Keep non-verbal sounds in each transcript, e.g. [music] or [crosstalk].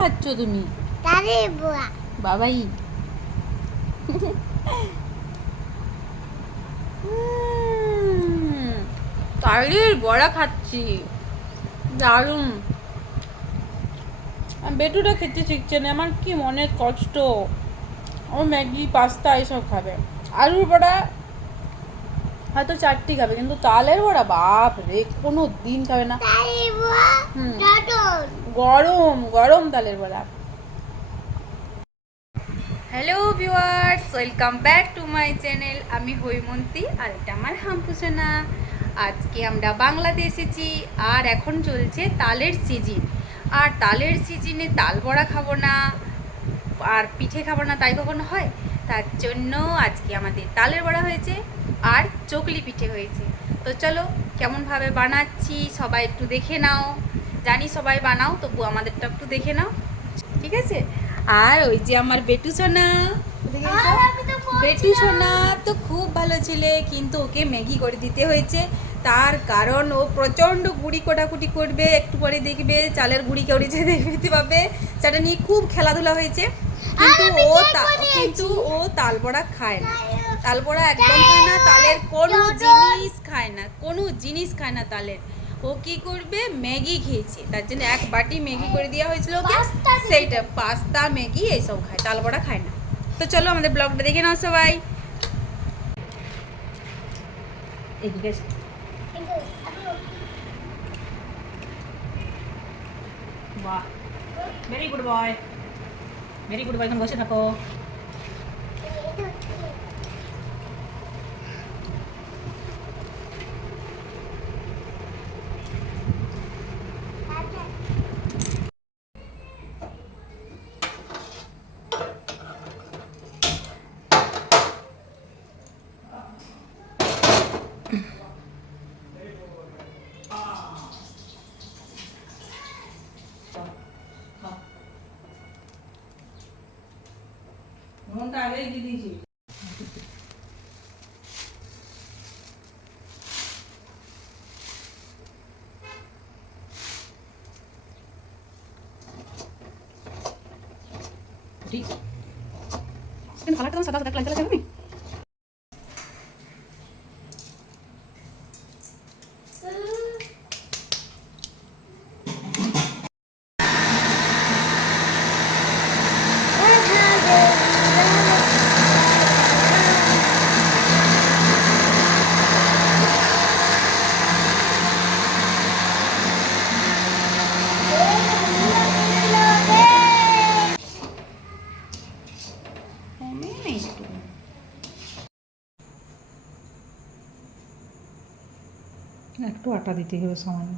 খাচ্ছ তুমি? বাবাই। তালের বড়া খাচ্ছি। দারুণ। বেটুটা খেতে শিখছে না আমার কি মনের কষ্ট। ও ম্যাগি পাস্তা এসব খাবে। আলুর বড়া হয়তো চারটি খাবে কিন্তু তালের বড়া বাপ রে কোনো দিন খাবে না। হুম। গরম গরম তালের বড়া। Hello viewers welcome back to my channel আমি হৈমন্তী আর এটা আমার হামপুসোনা। আজকে আমরা বাংলাতে এসেছি আর এখন চলছে তালের সিজন আর তালের সিজনে তাল বড়া খাব না, আর পিঠে খাব না, তাই কখনো হয়? তার জন্য আজকে আমাদের তালের বড়া হয়েছে আর চকলি পিঠে হয়েছে। তো চলো, কেমনভাবে বানাচ্ছি সবাই একটু দেখে নাও। জানি সবাই বানাও তবু আমাদেরটা একটু দেখে নাও। ঠিক আছে? আর ওই যে আমার বেটু সোনা। বেটু সোনা তো খুব ভালো ছেলে কিন্তু ওকে ম্যাগি করে দিতে হয়েছে। তার কারণ ও প্রচণ্ড গুড়ি কোটাকুটি করবে একটু পরে দেখবে চালের গুড়ি কেউড়িছে দেখতে পাবে সেটা নিয়ে খুব খেলাধুলা হয়েছে। কিন্তু ও। কিন্তু ও তাল বড়া খায় না। তাল বড়া একদম খায় না তালের কোনো জিনিস খায় না কোনো জিনিস খায় না তালের। ও কি করবে? ম্যাগি খেয়েছে। তার জন্য এক বাটি ম্যাগি করে দেওয়া হয়েছিল ওকে। সেইটা পাস্তা ম্যাগি এইসব খায়। তাল বড়া খায় না। তো চলো আমাদের ব্লগটা দেখে নাও সবাই। এদিকে বাহ। Very good boy very good boy এখন বসে থাকো। ঠিক কিন্তু কালারটা তো সাদা সাদা কালার লাগবে একটু আটা দিতে হবে সামান্য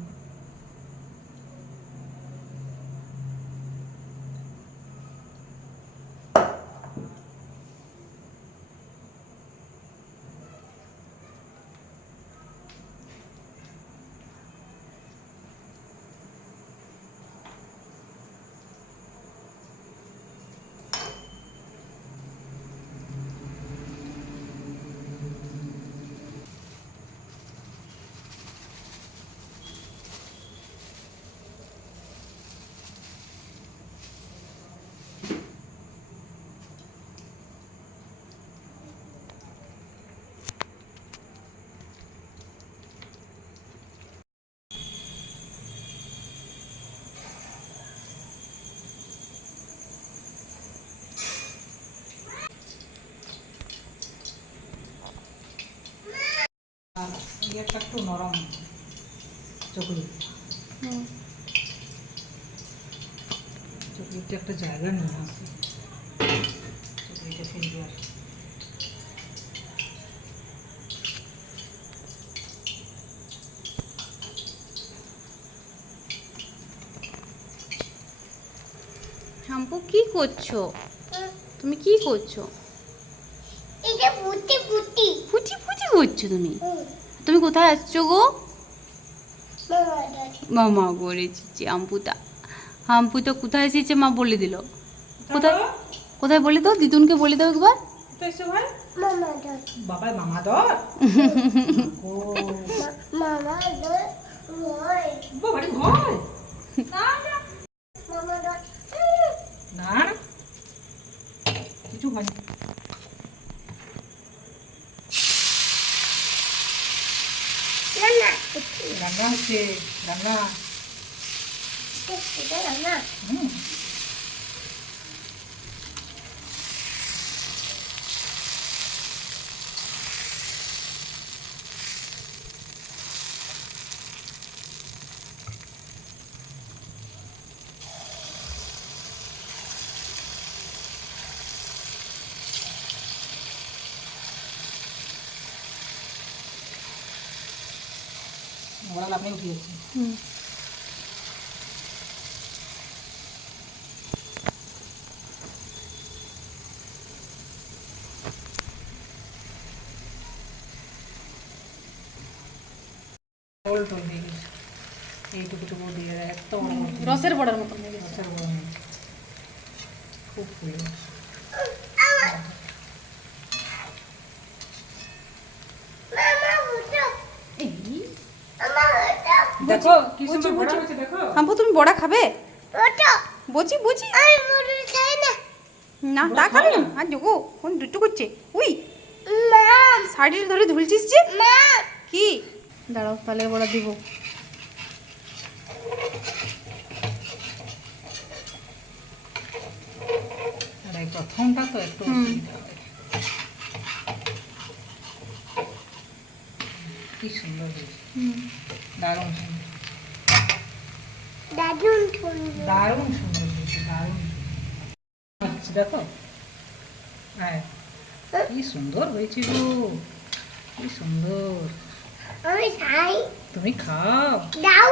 আর ইয়েটা একটু নরম একটা জায়গা নিয়ে আসে। চকলিটা ফেলবে আর। শাম্পু কি করছ? তুমি কি করছ? এটা বুটি বুটি ফুটি ফুটি করছ তুমি? তুমি কোথায় আসছো গো? মামা করেছে আম্পুতা আম্পুতা কোথায় এসেছে মা বলে দিল? কোথায় কোথায় বলে দাও? দিদুনকে বলে দাও একবার। মামা দর। মামা দর? [laughs] মামা দর মামা দর মামা দর ও মামা ডট ওই বাবারে ভয় মামা ডট ভাজি রান্না রান্না হচ্ছে রান্না এটা রান্না হুম ওরা লাফে উঠে যাচ্ছে হুম। গোল টোল দিয়ে গেছে এইটুকু টুকু দিয়ে দেয় দিয়ে। রসের বড়ার মতন রসের বড় নেই। খুব প্রিয় মামা বুঝো এই মামা বুঝো দেখো কি সুন্দর বড়। হয়েছে দেখো। হাম্পু তুমি বড়া খাবে? মুড়ি খাই না। না তা খাবে না। আর দেখো কোন দুটো করছে? উই শাড়িটা ধরে ঝুলছিস যে? কি? দাঁড়াও তালের বড়া দিব। প্রথমটা তো একটু অসুবিধা। হয় কি সুন্দর হয়েছে। দারুণ সুন্দর। দাদুন শুনবে দারুণ সুন্দর হয়েছে দারুণ আচ্ছা দেখো। হ্যাঁ কি সুন্দর হয়েছে গো কি সুন্দর। আমি খাই। তুমি খাও। দাও।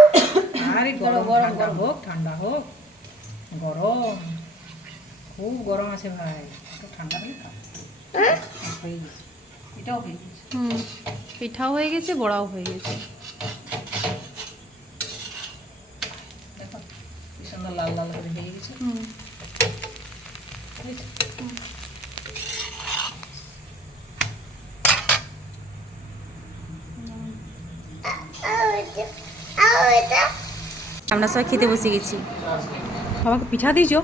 আরে গরম, গরম গরম, ঠান্ডা হোক ঠান্ডা হোক গরম। খুব গরম আছে ভাই। ঠান্ডা হলে খাও। হয়ে? গেছে এটাও হয়ে গেছে। হুম পিঠাও হয়ে গেছে বড়াও হয়ে গেছে। দেখো কি সুন্দর লাল লাল করে হয়ে গেছে। হুম। আমরা সবাই খেতে বসে গেছি। বাবাকে পিঠা দিয়েছ?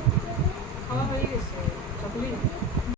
খাওয়া হয়ে গেছে